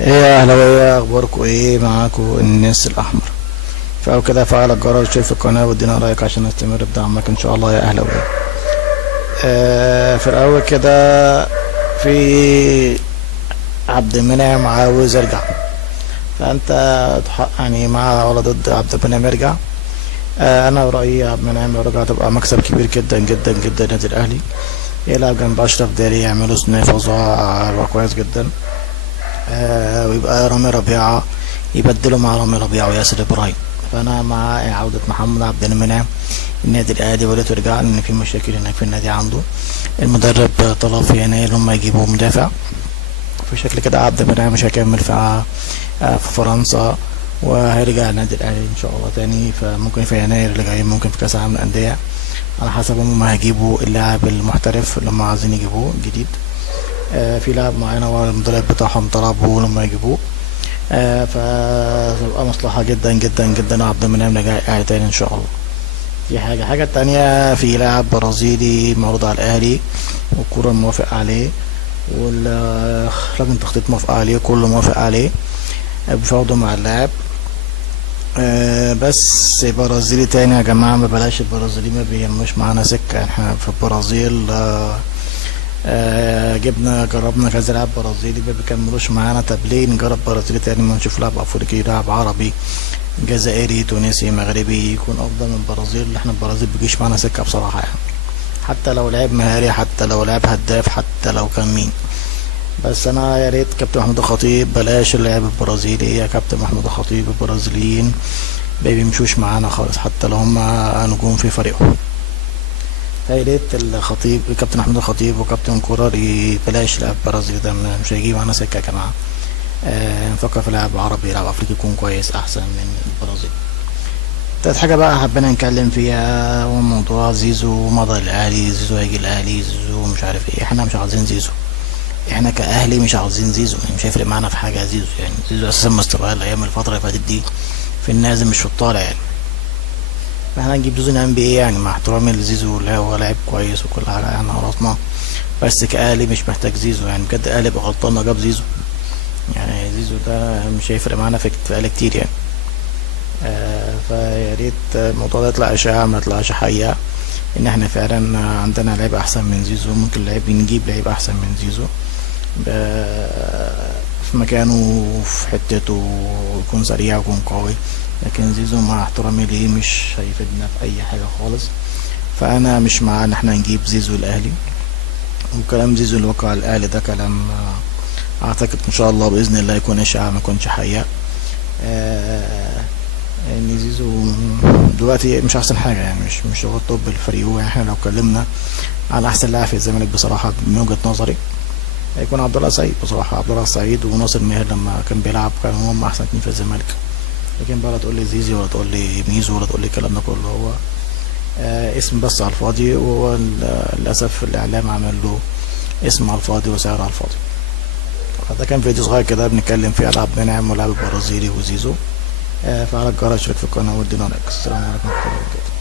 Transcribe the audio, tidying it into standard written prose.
ايه يا اهلاوية، اخباركم ايه؟ معاكم الناس الاحمر. فاول كده فعل الجرس واشترك في القناة وادينا رايك عشان نستمر بدعمك ان شاء الله يا اهلاوية. في الاول كده، في عبد المنعم عاوز يرجع، فانت يعني مع ولا ضد عبد المنعم يرجع؟ انا برايي عبد المنعم لو رجع تبقى مكسب كبير جدا جدا جدا للنادي الاهلي. يلعب جنب اشرف داري، يعملوا ثنائي فظاع يبقى كويس جدا. ويبقى رامي ربيعة يبدلوا مع رامي ربيعة وياسر إبراهيم. فأنا مع عودة محمد عبد المنعم النادي الأهلي، ولا ترجع لأن في مشاكل هناك في النادي عنده. المدرب طلب في يناير هم يجيبوا مدافع، في شكل كده عبد المنعم مش هيكمل في فرنسا، وهيرجع النادي الأهلي إن شاء الله تاني. فممكن في يناير اللي جاي، ممكن في كأس العالم للأندية، على حسب هم هيجيبوا اللاعب المحترف اللي هم عايزين يجيبوه جديد. في لاعب معين هو المدرب بتاعهم طلبه لما يجيبوه. فتبقى مصلحة جدا جدا جدا عبد المنعم رجع الاهلي تاني ان شاء الله. دي حاجة تانية، في لاعب برازيلي معروض على الاهلي والكورة موافق عليه، واللجنة التخطيط موافق عليه، كله موافق عليه، بيفاوضوا مع اللاعب. بس برازيلي تاني يا جماعة، ما بلاش البرازيلي، ما بيهمش معانا سكة. احنا في البرازيل جربنا كذا لاعب برازيلي ما بيكملوش معانا. طب ليه نجرب برازيلي تاني؟ ما نشوف لاعب افريقي، لاعب عربي، جزائري، تونسي، مغربي، يكون افضل من البرازيل. اللي احنا البرازيل بيجيش معانا سكه بصراحه يعني، حتى لو لعب مهاري، حتى لو لعب هداف، حتى لو كان مين. بس انا يا ريت كابتن محمود الخطيب بلاش اللعب البرازيلي. يا كابتن محمود الخطيب، البرازيليين ما بيمشوش معانا خالص حتى لو هم نجوم في فريقهم. يا ريت الخطيب، كابتن محمود الخطيب وكابتن كولر بلاش لاعب برازيلي ده، مش هيجيب معانا سكه يا جماعه. نفكر في لاعب عربي، لاعب افريقي يكون كويس احسن من البرازيل. تالت حاجه بقى حبينا نتكلم فيها هو موضوع زيزو. مضى الاهلي، زيزو هيجي الاهلي، زيزو مش عارف ايه. احنا مش عاوزين زيزو، احنا كاهلي مش عاوزين زيزو، يعني مش هيفرق معانا في حاجه زيزو. يعني زيزو اساسا مستواه الايام الفتره اللي فاتت دي في النازل مش في الطالع يعني. فاحنا نجيب زيزو نعمل بيه ايه يعني؟ مع احترامي لزيزو اللي هو لاعب كويس وكل حاجه يعني خلصنا، بس كاهلي مش محتاج زيزو يعني. بجد الاهلي يبقى غلطان لو جاب زيزو. يعني زيزو ده مش هيفرق معانا في الاهلي كتير يعني. فيا ريت الموضوع ده يطلع اشاعه ما يطلعش حقيقه، ان احنا فعلا عندنا لعيب احسن من زيزو. ممكن نجيب لعيب احسن من زيزو في مكانه، في حتته، يكون سريع ويكون قوي. لكن زيزو مع احترامي ليه مش هيفيدنا في اي حاجه خالص. فانا مش مع ان احنا نجيب زيزو الاهلي. وكلام زيزو اللي وقع الاهلي ده كلام اعتقد ان شاء الله باذن الله يكون اشاعه ما يكونش حقيقه. ان زيزو دلوقتي مش احسن حاجه يعني، مش هو الطب الفريق. يعني احنا لو اتكلمنا على احسن لاعب في الزمالك بصراحه من وجهه نظري هيكون عبد الله السعيد. بصراحه عبد الله السعيد وناصر ماهر لما كان بيلعب كانوا هم احسن اتنين في الزمالك. لكن بقى لا تقول لي زيزي ولا تقول لي ميزو ولا تقول لي الكلام ده كله، هو اسم بس على الفاضي. وهو للاسف الاعلام عمل له اسم على الفاضي وسعر على الفاضي. فده كان فيديو صغير كده بنتكلم فيه على عبد المنعم ولاعب البرازيلي وزيزو. فعلى الجرس اشترك في القناه وادينا لايك. السلام عليكم ورحمه الله وبركاته.